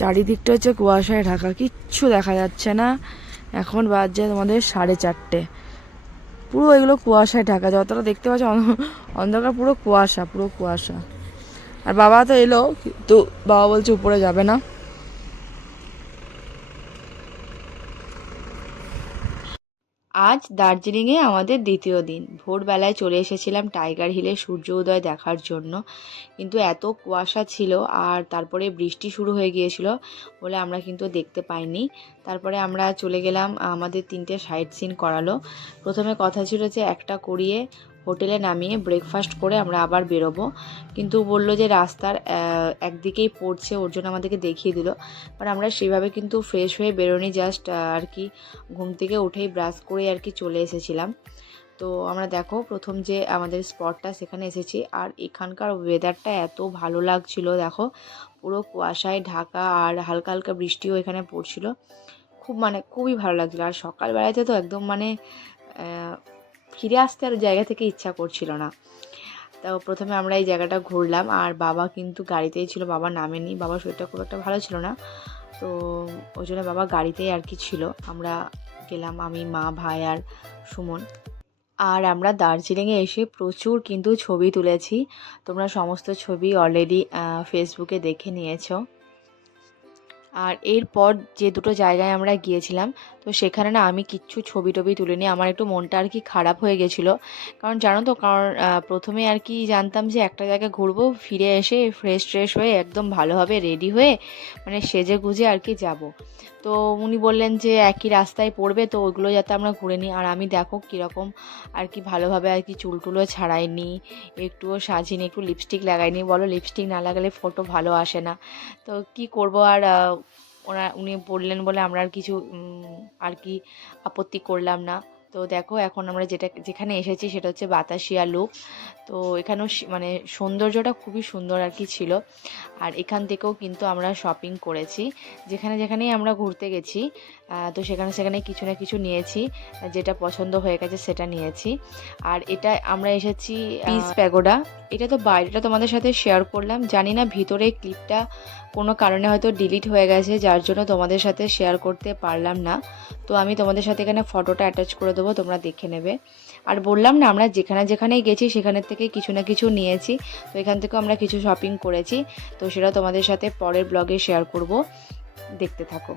চারিদিকটা হচ্ছে কুয়াশায় ঢাকা, কিচ্ছু দেখা যাচ্ছে না। এখন বাজছে তোমাদের 4:30। পুরো এগুলো কুয়াশায় ঢাকা, যতটা দেখতে পাচ্ছ অন্ধকার, পুরো কুয়াশা, পুরো কুয়াশা। আর বাবা তো এলো, কিন্তু বাবা বলছে উপরে যাবে না। আজ দার্জিলিংয়ে আমাদের দ্বিতীয় দিন। ভোরবেলায় চলে এসেছিলাম টাইগার হিলে সূর্য উদয় দেখার জন্য, কিন্তু এত কুয়াশা ছিল আর তারপরে বৃষ্টি শুরু হয়ে গিয়েছিল বলে আমরা কিন্তু দেখতে পাইনি। তারপরে আমরা চলে গেলাম, আমাদের 3টে সাইট সিন করালো। প্রথমে কথা ছিল যে একটা করিয়ে হোটেলে নামিয়ে ব্রেকফাস্ট করে আমরা আবার বেরোবো, কিন্তু বললো যে রাস্তার একদিকেই পড়ছে, ওর জন্য আমাদেরকে দেখিয়ে দিল। আর আমরা সেভাবে কিন্তু ফ্রেশ হয়ে বেরোনি, জাস্ট আর কি ঘুম থেকে উঠেই ব্রাশ করে আর কি চলে এসেছিলাম। তো আমরা দেখো প্রথম যে আমাদের স্পটটা সেখানে এসেছি, আর এখানকার ওয়েদারটা এত ভালো লাগছিল, দেখো পুরো কুয়াশায় ঢাকা আর হালকা হালকা বৃষ্টিও এখানে পড়ছিল। খুবই ভালো লাগছিলো। আর সকালবেলাতে তো একদম ফিরে আসতে আর জায়গা থেকে ইচ্ছা করছিল না। তো প্রথমে আমরা এই জায়গাটা ঘুরলাম, আর বাবা কিন্তু গাড়িতেই ছিল, বাবা নামেনি, বাবার শরীরটা খুব একটা ভালো ছিল না, তো ওই জন্য বাবা গাড়িতেই আর কি ছিল। আমরা গেলাম, আমি, মা, ভাই আর সুমন। আর আমরা দার্জিলিংয়ে এসে প্রচুর কিন্তু ছবি তুলেছি। তোমরা সমস্ত ছবি অলরেডি ফেসবুকে দেখে নিয়েছো। আর এরপর যে দুটো জায়গায় আমরা গিয়েছিলাম, তো সেখানে না আমি কিচ্ছু ছবি টবি তুলিনি। আমার একটু মনটা আর কি খারাপ হয়ে গেছিলো, কারণ জানো তো, কারণ প্রথমে আর কি জানতাম যে একটা জায়গায় ঘুরবো, ফিরে এসে ফ্রেশ হয়ে একদম ভালোভাবে রেডি হয়ে সেজে গুজে আর কি যাব। তো উনি বললেন যে একই রাস্তায় পড়বে, তো ওইগুলো যাতে আমরা ঘুরে নিই। আর আমি দেখো কীরকম আর কি ভালোভাবে আর কি চুলটুলো ছাড়াইনি, একটুও সাজিনি, একটু লিপস্টিক লাগাইনি। বলো, লিপস্টিক না লাগালে ফটো ভালো আসে না। তো কি করব, আর উনি বললেন বলে আমরা আর কিছু আর কি আপত্তি করলাম না। তো দেখো এখন আমরা যেখানে এসেছি সেটা হচ্ছে বাতাসিয়া লুপ। তো এখানেও সৌন্দর্যটা খুবই সুন্দর আর কি ছিল। আর এখান থেকেও কিন্তু আমরা শপিং করেছি, যেখানেই আমরা ঘুরতে গেছি। তো সেখানে কিছু না কিছু নিয়েছি, যেটা পছন্দ হয়ে গেছে সেটা নিয়েছি। আর এটা আমরা এসেছি পিস প্যাগোডা। এটা তো বাইরেটা তোমাদের সাথে শেয়ার করলাম, জানি না ভিতরে ক্লিপটা কোনো কারণে হয়তো ডিলিট হয়ে গেছে, যার জন্য তোমাদের সাথে শেয়ার করতে পারলাম না। তো আমি তোমাদের সাথে এখানে ফটোটা অ্যাটাচ করে দেবো, তোমরা দেখে নেবে। আর বললাম না, আমরা যেখানেই গেছি সেখানের থেকে কিছু না কিছু নিয়েছি। তো এখান থেকেও আমরা কিছু শপিং করেছি, তো সেটা তোমাদের সাথে পরের ব্লগে শেয়ার করব, দেখতে থাকো।